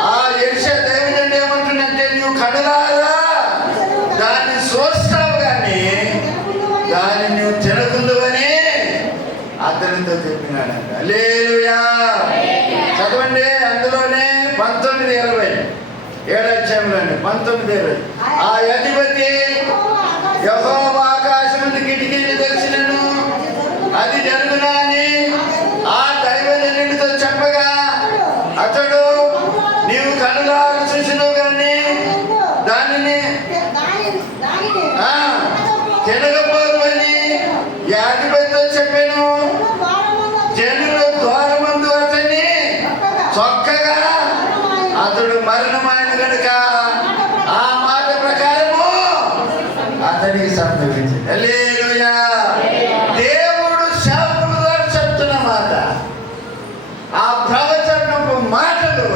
ఆ ఎలీషా దైవజనుడు ఏమంటున్నంటే, నువ్వు కనులారా దాన్ని చూస్తావు కానీ దాన్ని నువ్వు తినకుందువని అతనితో చెప్పినాడంట. హల్లెలూయా. చదవండి, అందులోనే 19 19:20 7వ అధ్యాయంలోని 19:20 ఆ అధిపతి యెహోవా ఆకాశమును కిటికీని తెరిచినను అది జరుగునా అని ఆ దైవజనుడితో చెప్పగా అతడు నీవు కనులారా చూసినవు కానీ దానిని తినకపోదు అని అధిపతితో చెప్పాను. జనుల ద్వారమందు అతన్ని చొక్కగా అతడు మరణమైన కనుక ఆ మాట ప్రకారము అతనికి సంభవించింది. హల్లెలూయా. దేవుడు సేవకుల ద్వారా చెప్తున్న మాట, ఆ ప్రవచనపు మాటలు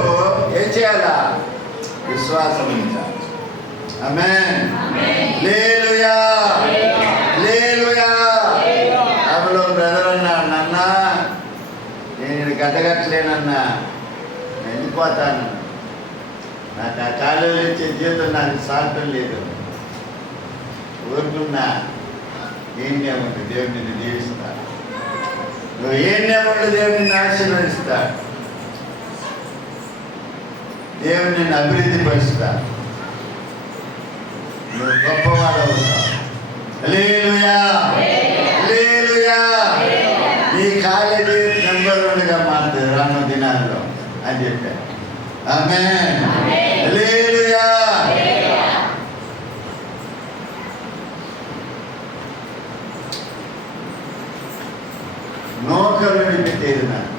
ఏం చేయాలా? విశ్వాసం ఉంచాలి. ఆమేన్. హల్లెలూయా. హల్లెలూయా. అప్పుడు బ్రదర్ అన్నాడు, నాన్న నేను గడ్డగట్టలేనన్నా, వెళ్ళిపోతాను, నాకు ఆ కాలేజీలో ఇచ్చే జీవితం నాకు సాధ్యం లేదు, ఊరుకున్నా. ఏం నియమంటే దేవుడు నిన్ను దీవిస్తాడు, నువ్వు ఏం నియమంటే దేవుడు నిన్ను ఆశీర్వదిస్తాడు, దేవుడు నిన్ను అభివృద్ధి పరుస్తాడు, నువ్వు గొప్పవాడు అవుతావు. హల్లెలూయా. హల్లెలూయా. నీ కాలేజీ నెంబర్ 1గా మారుతుంది రానున్న దినాల్లో అని చెప్పారు. ఆమేన్. హల్లెలూయా. నోకరుని పెట్టేది నాకు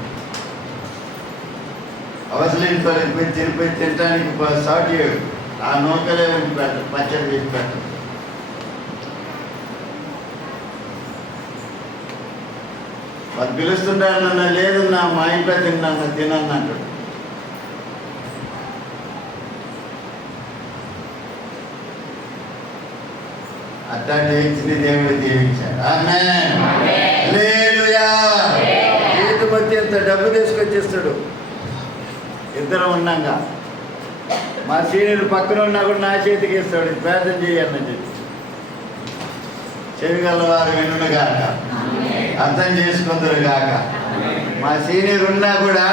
అవసరం పలికి తిరిగిపోయి తినడానికి సాటి ఆ నోకలే ఉండి పెట్ట పచ్చడి వేసి పెట్ట. వాళ్ళు పిలుస్తుంటారన్నా, లేదన్నా మా ఇంట్లో తినన్నట్టు. అట్లా చేయించింది దేవుడు దీవించాడు. ఆమేన్. హల్లెలూయా. జీవితం వచ్చి ఎంత డబ్బు తీసుకొచ్చేస్తాడు. ఇద్దరం ఉన్నాగా మా సీనియర్ పక్కన ఉన్నా కూడా నా చేతికి ఇస్తాడు, ప్రార్థన చేయాలని చెప్పి. చెవిగలవారు వినుగాక, అర్థం చేసుకుందరు కాక. మా సీనియర్ ఉన్నా కూడా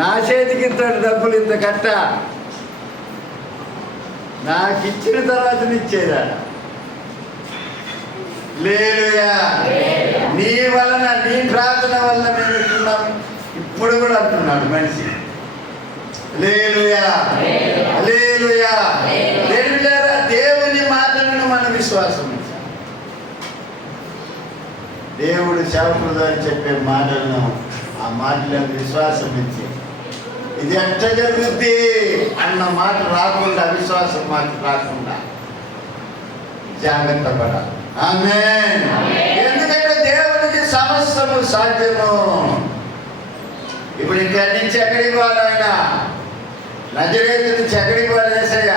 నా చేతికి ఇస్తాడు డబ్బులు, ఇంత కట్ట నాకు ఇచ్చిన తర్వాత ఇచ్చేదా. హల్లెలూయా. నీ వలన, నీ ప్రార్థన వలన మేము ఇస్తున్నాం ఇప్పుడు కూడా అంటున్నాడు మనిషి. హల్లెలూయా. హల్లెలూయా. దేవుని మాటలను మన విశ్వాసం ఉంచాలి. దేవుడు సేవకుల ద్వారా చెప్పే మాటలను, ఆ మాటలను విశ్వాసం ఇచ్చి ఇది ఎట్లా జరుగుద్ది అన్న మాట రాకుండా, అవిశ్వాసం మాట రాకుండా జాగ్రత్త పడాలి. ఆమేన్. ఎందుకంటే దేవునికి సమస్తము సాధ్యము. ఇప్పుడు ఇక్కడి నుంచి ఎక్కడికి పోవాలి? ఆయన నజరేతు నుంచి ఎక్కడికి పోవాలి? యేసయ్య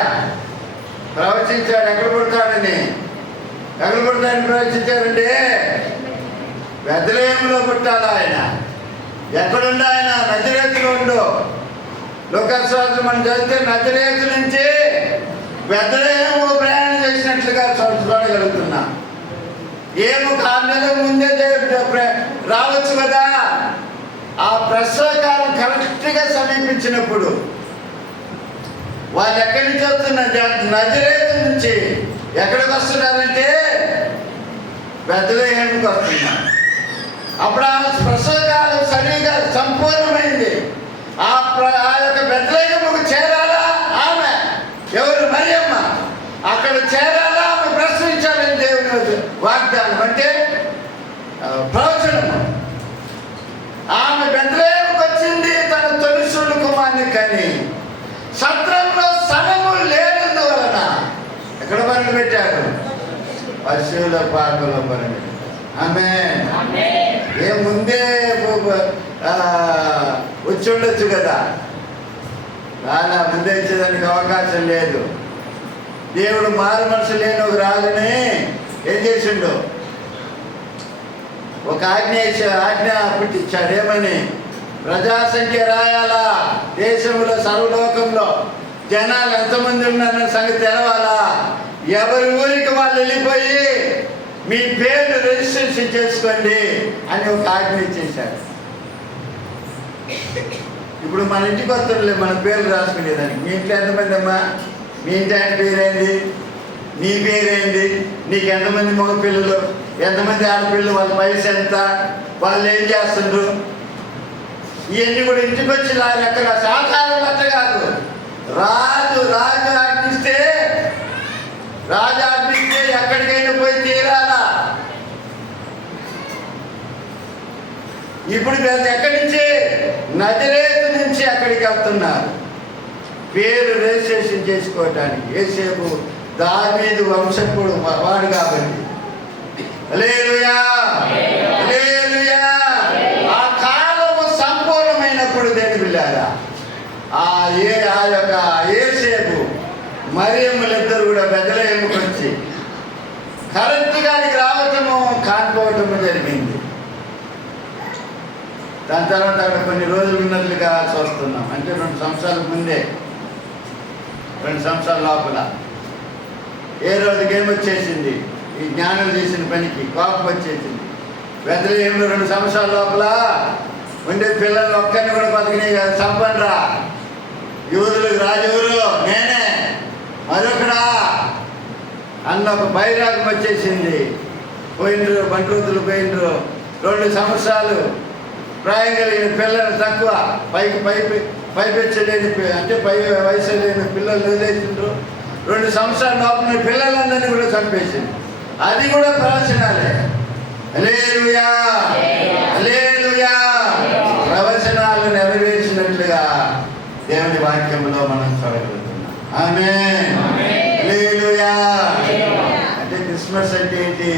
ప్రవచించాడు ఎక్కడ పుడతాడని. ఎక్కడ పుడతాడని ప్రవచించాడంటే బెత్లెహేములో పుట్టాలి ఆయన. ఎక్కడుండో ఆయన? నజరేతులో ఉండు. లూకాసు సువార్త మనం చదివితే నజరేతు నుంచి బెత్లెహేము ప్రయాణం చేసినట్లుగా చూడగలుగుతున్నా. ఏమో 6 నెలల ముందే రావచ్చు కదా. ఆ ప్రసవకాలం కరెక్ట్గా సమీపించినప్పుడు వాళ్ళు ఎక్కడి నుంచి వస్తున్నారు? నజరేతు నుంచి. ఎక్కడికి వస్తున్నారంటే బెత్లెహేముకి వస్తున్నారు. అప్పుడు ఆమె ప్రసవకాలం సరిగా సంపూర్ణమైంది. ఆ యొక్క బెత్లెహేముకు చేరాలా ఆమె? ఎవరు? మరియమ్మ. అక్కడ చేరాలా, ఆమె ప్రసవించాలని దేవుని వాగ్దానం, అంటే ప్రవచనము. ఆమె బెత్లెహేముకు వచ్చింది తన తొలిసూలు కుమారుని కానీ సత్రంలో స్థలము లేనందువలన ఎక్కడ పనులు పెట్టారు? పశువుల పాకలో పనులు. ఆమేన్. ఏ ముందే వచ్చి ఉండొచ్చు కదా, అలా ముందే ఇచ్చేదానికి అవకాశం లేదు. దేవుడు మారు మనసు లేని ఒక రాజుని ఏం చేసిండు? ఒక ఆజ్ఞ పుట్టించాడు. ఏమని? ప్రజాసంఖ్య రాయాలా, దేశంలో సర్వలోకంలో జనాలు ఎంతమంది ఉన్నారన్న సంగతి తెలవాలా, ఎవరి ఊరికి వాళ్ళు వెళ్ళిపోయి మీ పేర్లు రిజిస్ట్రేషన్ చేసుకోండి అని ఒక ఆజ్ఞ ఇచ్చేశాడు. ఇప్పుడు మన ఇంటికి వస్తుండలే మన పేర్లు రాసుకునేదానికి. మీ ఇంట్లో ఎంతమంది అమ్మా? మీ ఇంటి ఆయన పేరేంటి? నీ పేరేంటి? నీకు ఎంతమంది మగ పిల్లలు, ఎంతమంది ఆడపిల్లలు, వాళ్ళ వయసు ఎంత, వాళ్ళు ఏం చేస్తుండ్రు, ఇవన్నీ కూడా ఇంటికి వచ్చి ఎక్కడ సాకారం లెక్క కాదు. రాజు ఆజ్ఞిస్తే ఎక్కడికైనా పోయి తీరాలా. ఇప్పుడు ఎక్కడి నుంచి? నజరేతు నుంచి అక్కడికి వెళ్తున్నారు పేరు రిజిస్ట్రేషన్ చేసుకోవటానికి. యోసేపు దావీదు వంశకుడు వాడు కాబట్టి. హల్లెలూయా, హల్లెలూయా. ఆ కాలము సంపూర్ణమైనప్పుడు దేని బిడ్డారా, ఆ యొక్క యోసేపు మరియమ్మలిద్దరు కూడా బెత్లెహేముకు వచ్చి కరెక్ట్గా రావటము కాకపోవటము జరిగింది. దాని తర్వాత అక్కడ కొన్ని రోజులు ఉన్నట్లుగా చూస్తున్నాం. అంటే 2 సంవత్సరాల ముందే, 2 సంవత్సరాల లోపల ఏ రోజుకి ఏమొచ్చేసింది, ఈ జ్ఞానం చేసిన పనికి కోపం వచ్చేసింది. బెత్లెహేములో 2 సంవత్సరాల లోపల ఉండే పిల్లలు ఒక్కరిని కూడా బతికినాయి కదా, చంపండిరా, యూదులకు రాజు ఎవరు, నేనే, మరొకడా అన్న ఒక బైరాగం వచ్చేసింది. పోయిండ్రు, బంట్రూతులు పోయిండ్రు. 2 సంవత్సరాలు ప్రాయం కలిగిన పిల్లలు తక్కువ, పైపెచ్చలేని అంటే పై వయసు లేని పిల్లలు వదిలేసిండ్రు. 2 సంవత్సరాల లోపల పిల్లలందరినీ కూడా చంపేసింది. అది కూడా ప్రవచనాలే. హల్లెలూయా, హల్లెలూయా. ప్రవచనాలు నెరవేర్చినట్లుగా దేవుని వాక్యంలో మనం చూడగలుగుతున్నాం. ఆమేన్, హల్లెలూయా. అంటే క్రిస్మస్ అంటే ఏంటి?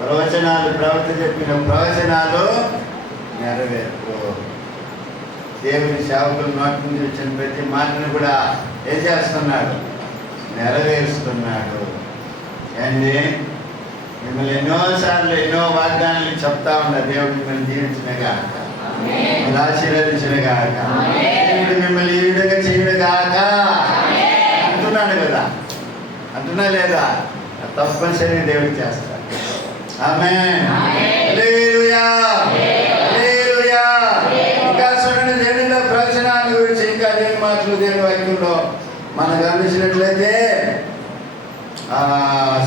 ప్రవచనాలు, ప్రవక్త చెప్పిన ప్రవచనాలు నెరవేర్పు. దేవుని సేవకులు నోటి నుంచి వచ్చిన ప్రతి మాటను కూడా ఏం చేస్తున్నాడు? నెరవేరుస్తున్నాడు. అండి మిమ్మల్ని ఎన్నోసార్లు ఎన్నో వాగ్దానాలు చెప్తా ఉన్నా. దేవుడు మిమ్మల్ని దీవించిన గాక, మిమ్మల్ని ఆశీర్వదించిన గాక, మిమ్మల్ని ఈ విధంగా చేయను గాక అంటున్నాడు కదా, అంటున్నా లేదా? తప్పనిసరిగా దేవుడికి చేస్తాడు. ఆమేన్, హల్లెలూయా, హల్లెలూయా. ఇంకా చూడండి, దేవుని ప్రవచనాల గురించి ఇంకా దేవుని మాటలు దేవుని వాక్యంలో మనం గమనించినట్లయితే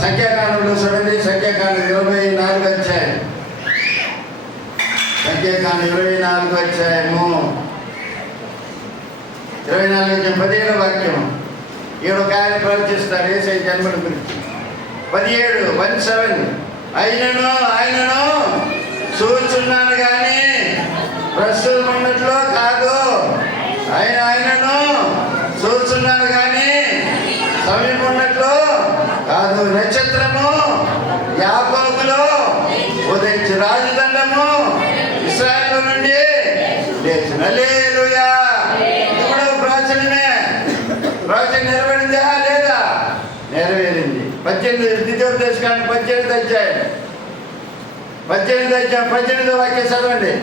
సంఖ్యాకాండంలో చూడండి, సంఖ్యాకాండం 24 అధ్యాయం, సంఖ్యాకాండం 24 అధ్యాయము 17 వాక్యం. ఈడ ఒక ఆయన ప్రవచిస్తారు యేసయ్య జన్మల గురించి. 17:17 ఆయనను చూస్తున్నాను కానీ ప్రస్తుతం ఉన్నట్లో కాదు. ఆయనను చూస్తున్నాను కానీ సమీపం ఉన్నట్లు కాదు. నక్షత్రము యాకోబులో ఉదయించి రాజదండము ఇశ్రాయేలు నుండి లేచిన. హల్లెలూయా. ఇది కూడా ప్రవచనమే. ప్రవచనం నెరవేరిందా లేదా? నెరవేరింది. 18 ద్వితీయోపదేశకాండం 18 అధ్యాయం 18 వాక్యం చదవండి.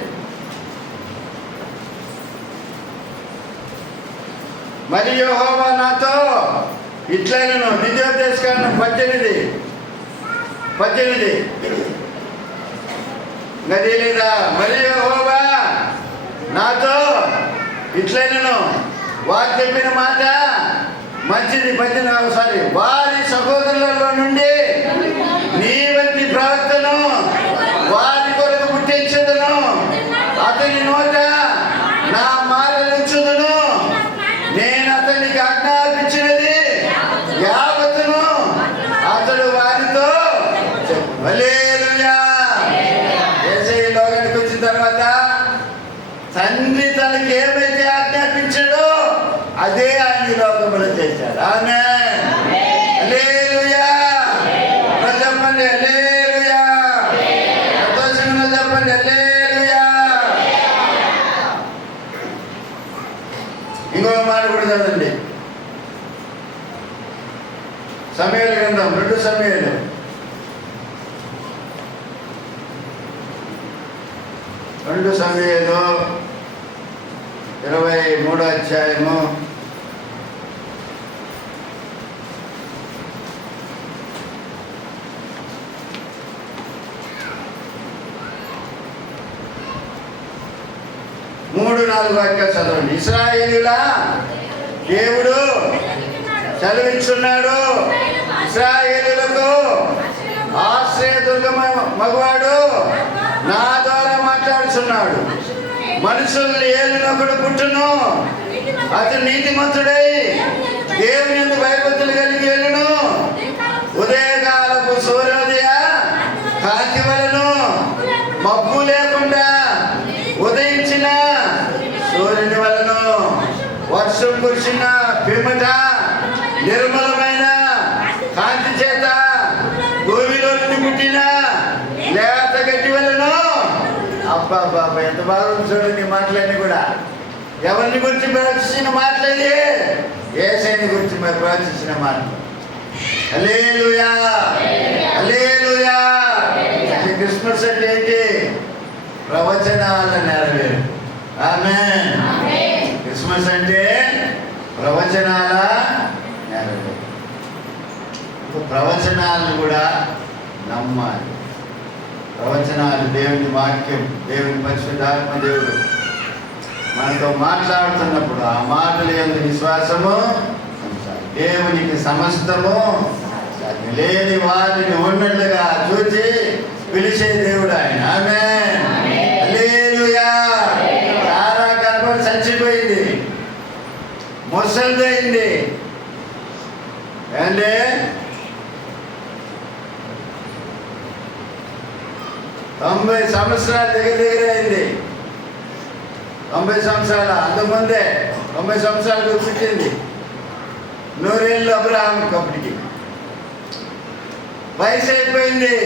మరియు యెహోవా నాతో ఇట్లైనను. ద్వితీయోపదేశకాండం 18 గది లేదా? మరియు యెహోవా నాతో ఇట్లైనను, వారు చెప్పిన మాట మంచిది. వారి సహోదరులలో నుండి నీ వంటి ప్రవక్తను వారి కొరకు పుట్టించుదును, అతని నోట నా మాటలుంచుదును, నేను అతనికి ఆజ్ఞాపించినది యావత్తును అతడు వారితో చెప్పు. హల్లెలూయా. యేసయ్య లోకానికి వచ్చిన తర్వాత తండ్రి తనకి ఏమైతే ఆజ్ఞాపించాడో అదే ఆయన లోకములో చేశాడు. ఆమేన్, హల్లెలూయా. చెప్పండి హల్లెలూయా. సంతోషంగా చెప్పండి హల్లెలూయా. ఇంకొక మాట కూడా చదవండి. సమూయేలు గ్రంథం 2 సమూయేలు 23 అధ్యాయము 3 3-4 వాక్యాలు చదవండి. ఇశ్రాయేలీయుల దేవుడు సెలవిస్తున్నాడు, ఇశ్రాయేలీయులకు ఆశ్రయదుర్గ మగవాడు నా ద్వారా మాట్లాడుతున్నాడు. మనుషుల్ని ఏలినొకడు పుట్టును, అతడు నీతిమంతుడై దేవుని యందు భయభక్తులు కలిగి వెళ్ళును. ఉదయకాలపు సూర్యోదయ కాంతి వలెను మబ్బు లేకుండా ఉదయించిన సూర్యుని వలెను వర్షం కురిసిన పిమ్మట నిర్మలమైన కాంతి చేత భూమిలో నుండి పుట్టిన లేత గట్టి వలెను. అబ్బా బాబా, ఎంత బాగుంది చూడండి మాటలన్నీ కూడా. ఎవరిని గురించి ప్రవచించిన మాటలది? యేసయ్యని గురించి మరి ప్రవచించిన మాటలు. హల్లెలూయా, హల్లెలూయా. క్రిస్మస్ అంటే ఏంటి? ప్రవచనాల నెరవేరు. ఆమేన్. క్రిస్మస్ అంటే ప్రవచనాల నెరవేరు. ప్రవచనాలను కూడా నమ్మాలి. ప్రవచనాలు దేవుని వాక్యం, దేవుని పరిశుద్ధాత్మ దేవుడు మనతో మాట్లాడుతున్నప్పుడు ఆ మాటల యందు విశ్వాసము ఉంచాలి. దేవునికి సమస్తము లేని వారిని ఉన్నట్లుగా చూచి పిలిచే దేవుడు ఆయన. ఆమేన్. హల్లెలూయా. సారా గర్భం చచ్చిపోయింది, ముసలిదైంది. అంటే 90 సంవత్సరాలు దగ్గర అయింది. 90 సంవత్సరాలు అంతకుముందే 90 సంవత్సరాలకు పుట్టింది. 100 ఏళ్ళు అబ్రహాం అప్పటికి. వయసు అయిపోయింది,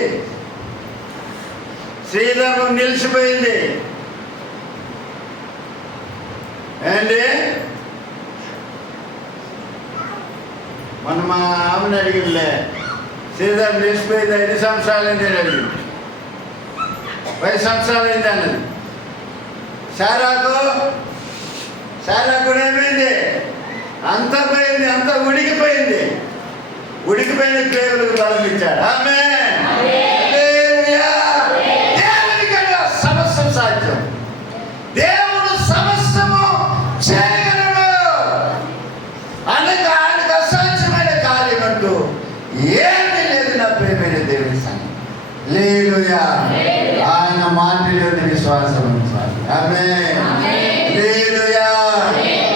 శ్రీధర్మం నిలిచిపోయింది. ఏంటి మన మా ఆమెను అడిగిందిలే, శ్రీధర్మం నిలిచిపోయింది 5 సంవత్సరాలు అయింది అని అడిగింది. 10 సంవత్సరాలు అయింది అన్నది. సారాకు ఏమైంది? అంత పోయింది, అంత ఉడికిపోయింది. ఉడికిపోయిన దేవుడికి బలం ఇచ్చాడు. ఆమేన్. హల్లెలూయా. దేవునికన్నా సమస్తం సాధ్యం. దేవుడు సమస్తము చేయగలడు. అనగా ఆయనకు అసాధ్యమైన కార్యం అంటూ ఏమీ లేదు. నా ప్రియమైన దేవుని సంగతి. హల్లెలూయా. ఆయన మాటలోని విశ్వాసం ఉంచాలి. ఆమేన్. హల్లెలూయా.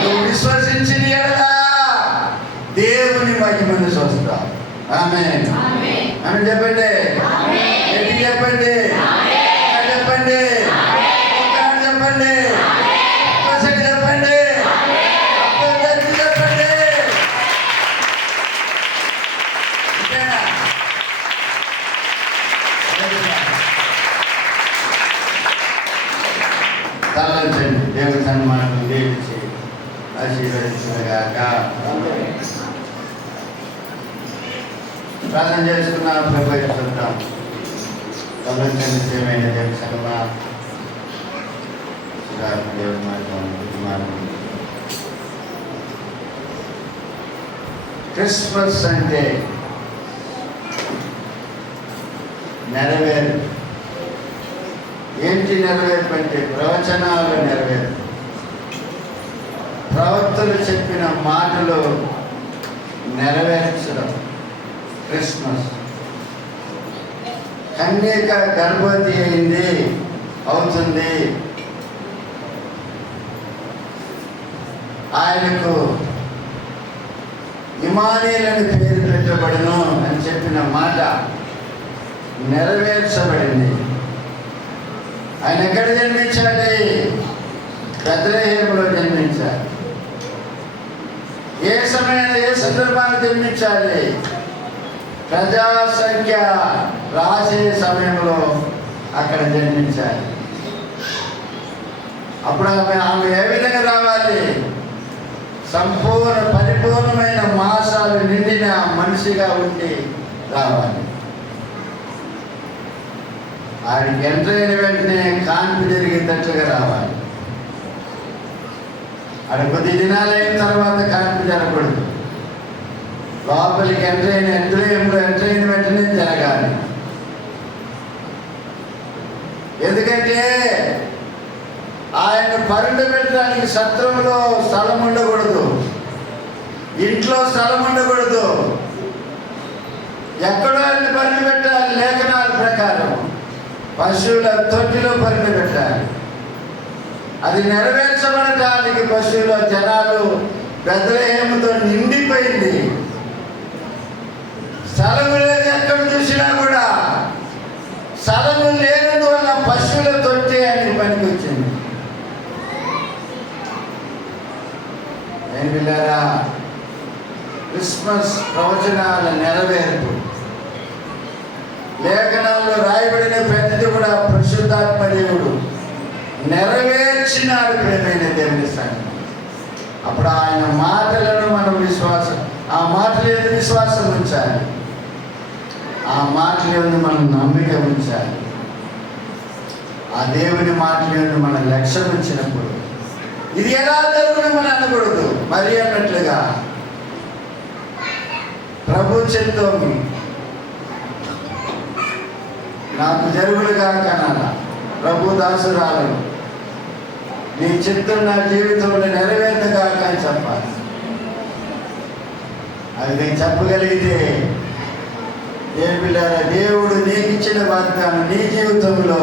నువ్వు విశ్వసించిన యెడల దేవుని మహిమను చూస్తావు. ఆమేన్. ఆమేన్ చెప్పండి. ఎట్టి చెప్పండి. చెప్పండి. చెప్పండి. చెప్పండి. చెప్పండి. తలంచండి. దేవుని సన్మానం దీవించి ఆశీర్వదించుగాక. ప్రార్థన చేసుకున్న ప్రభు చూద్దాం. తలంచండి. సేమైన దేవుని సన్మానం క్రిస్మస్ అంటే నెరవేరు. ఏంటి నెరవేర్పు అంటే? ప్రవచనాలు నెరవేరు. ప్రవక్తలు చెప్పిన మాటలు నెరవేర్చడం క్రిస్మస్. కన్యక గర్భవతి అయింది, అవుతుంది. ఆయనకు ఇమానుయేలని పేరు పెట్టబడును అని చెప్పిన మాట నెరవేర్చబడింది. ఆయన ఎక్కడ జన్మించాలి? బెత్లెహేములో జన్మించాలి. ఏ సమయంలో ఏ సందర్భాన్ని జన్మించాలి? ప్రజాసంఖ్య రాసే సమయంలో అక్కడ జన్మించాలి. అప్పుడు ఆమె ఏ విధంగా రావాలి? పరిపూర్ణమైన మాసాలు నిండిన మనిషిగా ఉండి రావాలి. ఆడికి ఎంటర్ అయిన వెంటనే కాన్పు జరిగేటట్లుగా రావాలి. ఆడ కొద్ది దినాలు అయిన తర్వాత కాన్పు జరగకూడదు. లోపలికి ఎంటర్ అయిన వెంటనే జరగాలి. ఎందుకంటే ఆయన పరిణి పెట్టడానికి సత్రంలో స్థలం ఉండకూడదు, ఇంట్లో స్థలం ఉండకూడదు. ఎక్కడో వెళ్ళి పరిణి పెట్టాలి. లేఖనాల ప్రకారం పశువుల తొట్టిలో పరిణి పెట్టాలి. అది నెరవేర్చబడటానికి పశువుల జనాలు బెత్లెహేముతో నిండిపోయింది. స్థలము లేదు, ఎక్కడ చూసినా కూడా స్థలము లేనందువల్ల పశువుల తొట్టి ఆయనకి పనికి వచ్చింది. ఏం పిల్లారా, క్రిస్మస్ ప్రవచనాల నెరవేర్పు, లేఖనాల్లో రాయబడిన ప్రతిది కూడా పరిశుద్ధాత్మ దేవుడు నెరవేర్చినాడు. ప్రేమైన దేవుని సంగతి. అప్పుడు ఆయన మాటలను మనం ఆ మాటల మీద విశ్వాసం ఉంచాలి, ఆ మాటల మీద మనం నమ్మిక ఉంచాలి. ఆ దేవుని మాటల మీద మనం లక్ష్యం ఉంచినప్పుడు ఇది ఎలా జరుగుతుంది మనం అనకూడదు. మరి అన్నట్లుగా ప్రభు చిత్తం నాకు జరుగులుగా కనాల, ప్రభు దాసురాలను నీ చిత్తం నా జీవితంలో నెరవేర్తగాక అని చెప్పాలి. అది నేను చెప్పగలిగితే దేవుడు నీకు ఇచ్చిన వాగ్దానం నీ జీవితంలో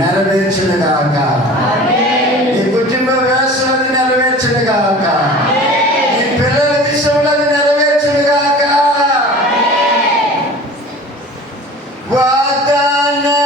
నెరవేర్చునుగాక, నీ కుటుంబ వ్యవస్థలో అది నెరవేర్చునుగాక, నీ పిల్లల విషయంలో అది నెరవేర్చునుగాక. వాగ్దానములన్నించి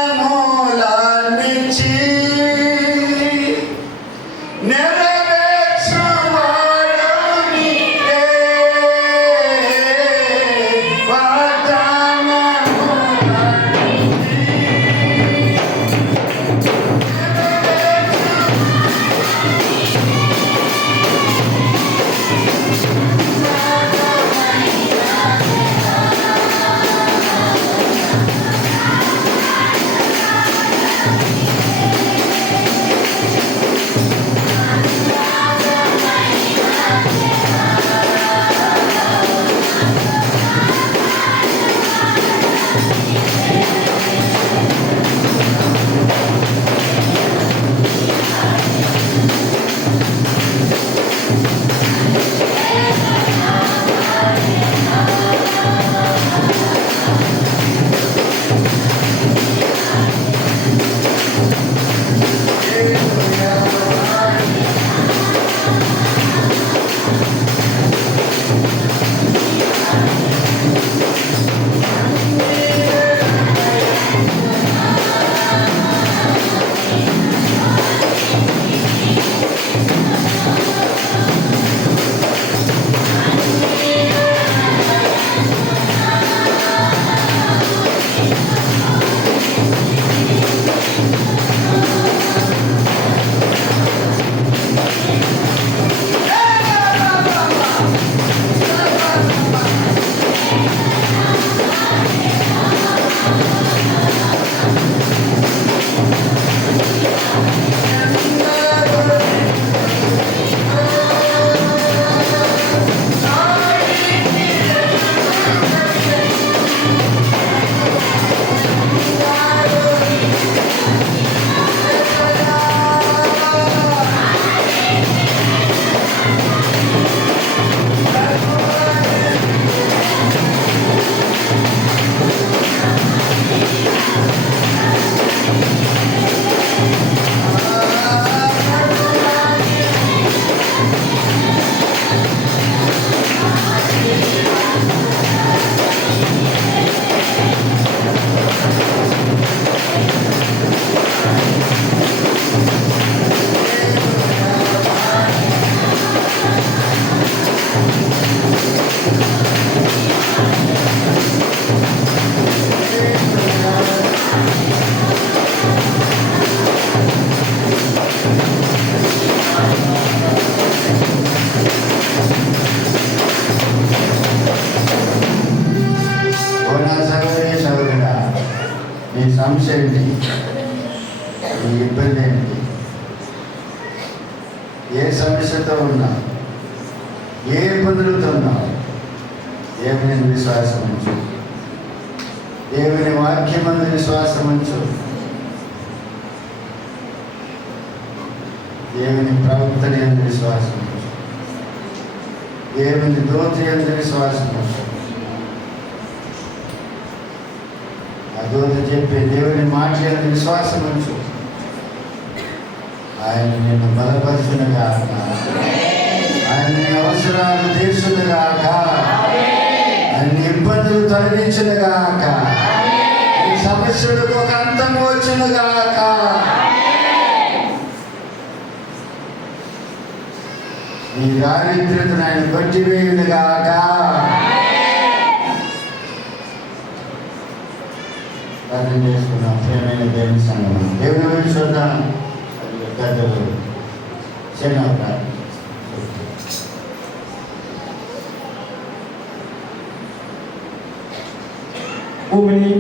సమస్య ఏంటి, ఈ ఇబ్బంది ఏంటి, ఏ సమస్యతో ఉన్నా, ఏ ఇబ్బందులతో ఉన్నా దేవుని విశ్వాసం ఉంచు, దేవుని వాక్యమందు విశ్వాసం ఉంచు. దేవుని ప్రవక్తని యందు విశ్వాసం ఉంచు. దేవుని దూత యందు విశ్వాసం ఉంచు. ఆ దూత చెప్పే దేవుని మాట యందు విశ్వాసం ఉంచు. ఆయన నిన్ను బలపరచునుగాక, ఆయన నీ అవసరాలు తీర్చునుగాక, ఆయన ఇబ్బందులు తొలగించునుగాక, ఈ సమస్యలకు ఒక అంతం వచ్చునుగాక. నీ దారిద్ర్యతను ఆయన కొట్టివేయునుగాక. ప్రార్థన చేసుకున్నాం. ప్రియమైన దేవుని సంగమం, దేవుని గురించి చూద్దాం. పెద్దలు చిన్న ప్రార్థన. భూమిని